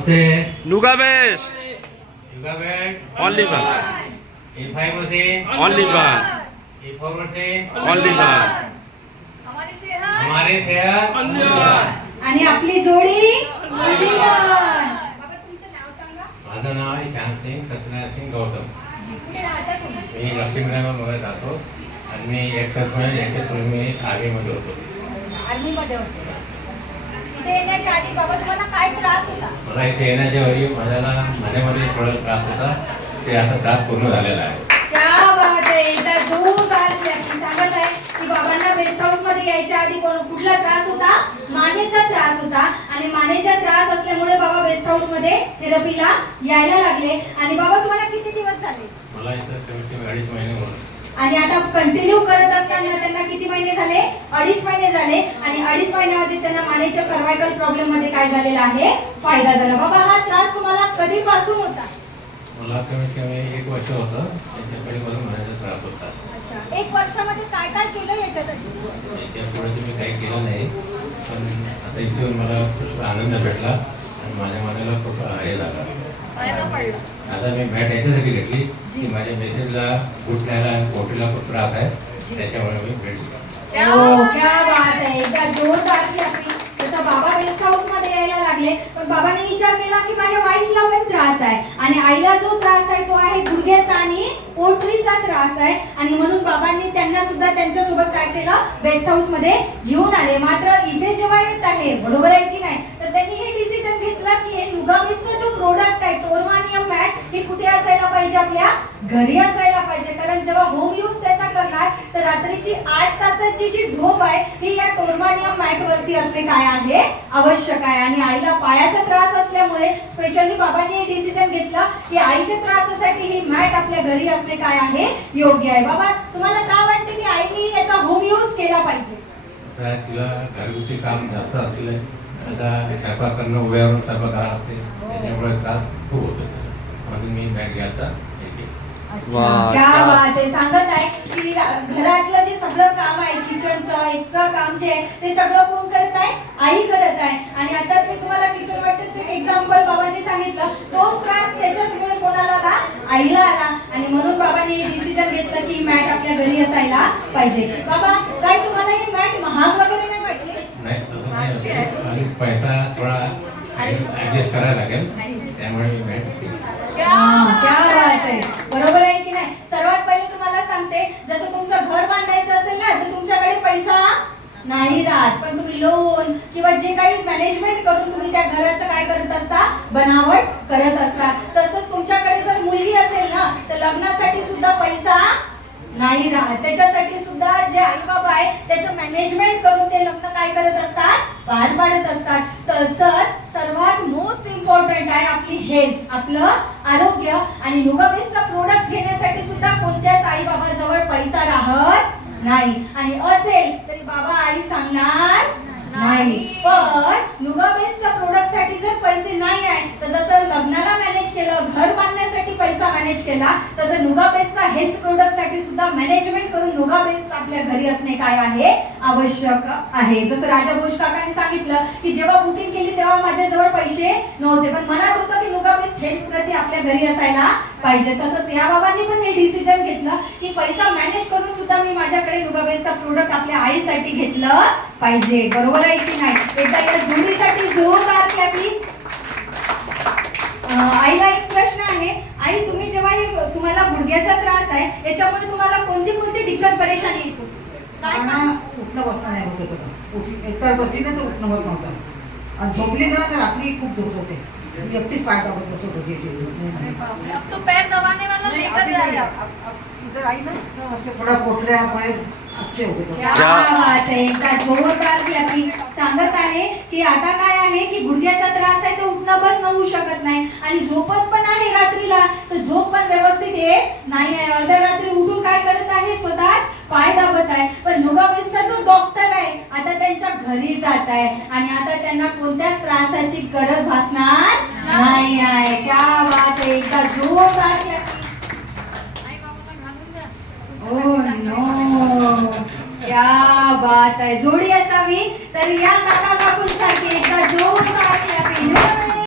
नमस्ते. नुगा best. युगा best. Only one. E5 मध्ये only one. E4 मध्ये ओनली वन. हमारे सेहत ओनली वन. आणि आपली जोडी ओनली वन. माझं नाव आहे श्यामसिंग सत्यनारायण सिंग गौतम. मी लक्ष्मीनगरमध्ये राहतो आणि मी एक्सरसाइज याच्या पूर्वी मी आर्मीमध्ये होतो. आर्मीमध्ये होते. इथे येण्याच्या आधी बाबा तुम्हाला काय त्रास होता? मला इथे येण्याच्या वेळी माझ्यामध्ये थोडा त्रास होता. ते आता त्रास पूर्ण झालेला आहे. क्या बात आहे. एकदा जोरदार क्लॅपिंग. सांगत आहे की बाबांना बेस्ट हाऊस मध्ये यायच्या आधी कुठला त्रास होता? मानेचा त्रास होता आणि मानेचा त्रास असल्यामुळे बाबा बेस्ट हाऊस मध्ये थेरपीला यायला लागले. आणि बाबा तुम्हाला किती दिवस झाले? मला इथं कमीत कमी 2.5 महिने होते. आणि आता कंटिन्यू करत असताना त्यांना किती महिने झाले? 2.5 महिने झाले. आणि 2.5 महिन्यामध्ये त्यांना मानेच्या सर्वायकल प्रॉब्लेम मध्ये काय झालेला आहे? फायदा झाला. बाबा हा त्रास तुम्हाला कधीपासून होता? मला कमीत कमी 1 वर्ष होतं. त्याच्याकडे मला मानेचा त्रास होता. अच्छा. 1 वर्षामध्ये काय काय केलं याच्यासाठी? याच्यापुढे मी काही केलं नाही, पण आता इथे मला खूप आनंद भेटला आणि माझ्या मनाला खूप हे झाला. आता मी भेट याच्यासाठी घेतली की माझ्या मेसेजला उठण्याला आणि पोटीला खूप त्रास आहे, त्याच्यामुळे मी भेट घेतली. क्या बात आहे. एकदा जोरदार क्लॅपिंग. जसं बाबा बेस्ट हाऊस मध्ये यायला लागले पण बाबांनी विचार केला की माझ्या वाईफला पण त्रास आहे आणि आईला जो त्रास आहे तो आहे गुडघ्याचा आणि पोटरीचा त्रास आहे. आणि म्हणून बाबांनी त्यांना सुद्धा त्यांच्यासोबत काय केलं? बेस्ट हाऊस मध्ये घेऊन आले. मात्र इथे जेव्हा येत आहे, बरोबर आहे की नाही, तर त्यांनी हे डिसिजन घेतला की हे नुगाबेसचा जो प्रोडक्ट आहे टोरमानियम मॅट हे कुठे असायला पाहिजे? आपल्या घरी असायला पाहिजे. कारण जेव्हा होम यूज त्याचा करणार तर रात्रीची 8 तासाची जी झोप आहे ही या टोरमानियम मॅट वरती असणे काय आहे? आवश्यक आहे. आणि आईला पायाचा त्रास असल्यामुळे स्पेशली बाबांनी हे डिसिजन घेतलं की आईच्या त्रासासाठी ही मॅट आपल्या घरी असणे काय आहे? योग्य आहे. बाबा तुम्हाला काय वाटते की आईने याचा होम यूज केला पाहिजे? तिला घरगुती काम जास्त असले, आता स्वयंपाक करणं, उभ्यावरून स्वयंपाक करावं लागते, त्याच्यामुळे त्रास खूप होतो. म्हणून मी बॅग घ्यायचा क्या बात आहे. सांगत आहे की घरातलं जे सगळं काम आहे किचनचं एक्स्ट्रा काम जे आहे ते सगळं कोण करत आहे? आई करत आहे. आणि आताच मी तुम्हाला किचन वाटच एक एक्झाम्पल बाबांनी सांगितलं. तोच त्रास त्याच्याचमुळे कोणाला आला? आईला आला. आणि म्हणून बाबांनी हे डिसिजन घेतलं की मॅट आपल्या घरी असायला पाहिजे. बाबा काय तुम्हाला ही मॅट महाग वगैरे नाही वाटली? नाही, तसं नाही. आणि पैसा थोडा ऍडजस्ट करायला लागेल, त्यामुळे मी बॅग क्या बात आहे. बरोबर आहे की नाही? सर्वात पहिले तुम्हाला सांगते, जसं तुमचं घर बांधायचं असेल ना तर तुमच्याकडे पैसा नाही राहत, पण तुम्ही लोन किंवा जे काही मॅनेजमेंट करून तुम्ही त्या घराचं काय करत असता? बनावट करत असता. तसंच तुमच्याकडे जर मुलगी असेल ना तर लग्नासाठी सुद्धा पैसा नाही राहत. त्याच्यासाठी सुद्धा जे आई बाबा आहे त्याचं मॅनेजमेंट करून ते लग्न काय करत असतात? पार पाडत असतात. तसंच सर्वात मोस्ट इम्पॉर्टंट आहे आपली हेल्थ, आपलं आरोग्य. आणि नुगाबेसचा प्रोडक्ट घेण्यासाठी सुद्धा कोणत्याच आई बाबा जवळ पैसा राहत नाही. आणि असेल तरी बाबा आई सांगणार नाही. पण नुगाबेसच्या प्रोडक्ट साठी जर पैसे नाही आहे तर जसं लग्नाला मॅनेज केलं, घर बांधण्यासाठी पैसा मॅनेज केला, तसं नुगाबेसचा हेल्थ प्रोडक्ट साठी सुद्धा मॅनेजमेंट करून नुगाबेस आपल्या घरी असणे काय आहे? आवश्यक आहे. जसं राजा भोज काकांनी सांगितलं की जेव्हा बुकिंग केली तेव्हा माझ्याजवळ पैसे नव्हते, पण मनात होतं की नुगाबेस हेल्थ प्रति आपल्या घरी असायला पाहिजे. तसंच या बाबांनी पण हे डिसिजन घेतलं की पैसा मॅनेज करून सुद्धा मी माझ्याकडे नुगाबेसचा प्रोडक्ट आपल्या आईसाठी घेतलं पाहिजे. बरोबर आहे की नाही? एकदा या जोडीसाठी जोरदार क्लॅपिंग. आईला एक प्रश्न आहे. आई तुम्ही जेव्हा तुम्हाला गुडघ्याचा त्रास आहे याच्यामुळे तुम्हाला कोणती कोणती दिक्कत परेशानी येत होती? उठणं बसणं नाही होत होतं. एकतर बसली ना तर उठणं बसणं होतं आणि झोपली ना तर रात्री खूप झोप होते. मी एकटीच पाय दाबत बसत होती. इधर आई ना थोडा पोटऱ्या पाय अच्छे होते. जोरदार क्लॅपिंग. सांगत आहे की आता काय आहे की गुडघ्याचा त्रास आहे तो उठणं बसणं होऊ शकत नाही आणि झोपत पण आहे रात्रीला तर झोप पण व्यवस्थित येत नाही आहे. अर्ध्या रात्री उठून काय करत आहे? स्वतःच पाय दाबत आहे. पण नुगाबेसचा जो डॉक्टर आहे आता त्यांच्या घरी जात आहे आणि आता त्यांना कोणत्याच त्रासाची गरज भासणार नाही आहे. क्या बात आहे. एकदा जोरदार क्लॅपिंग. Oh no. क्या बात आहे. जोडी असावी तर या काका काकूंसारखी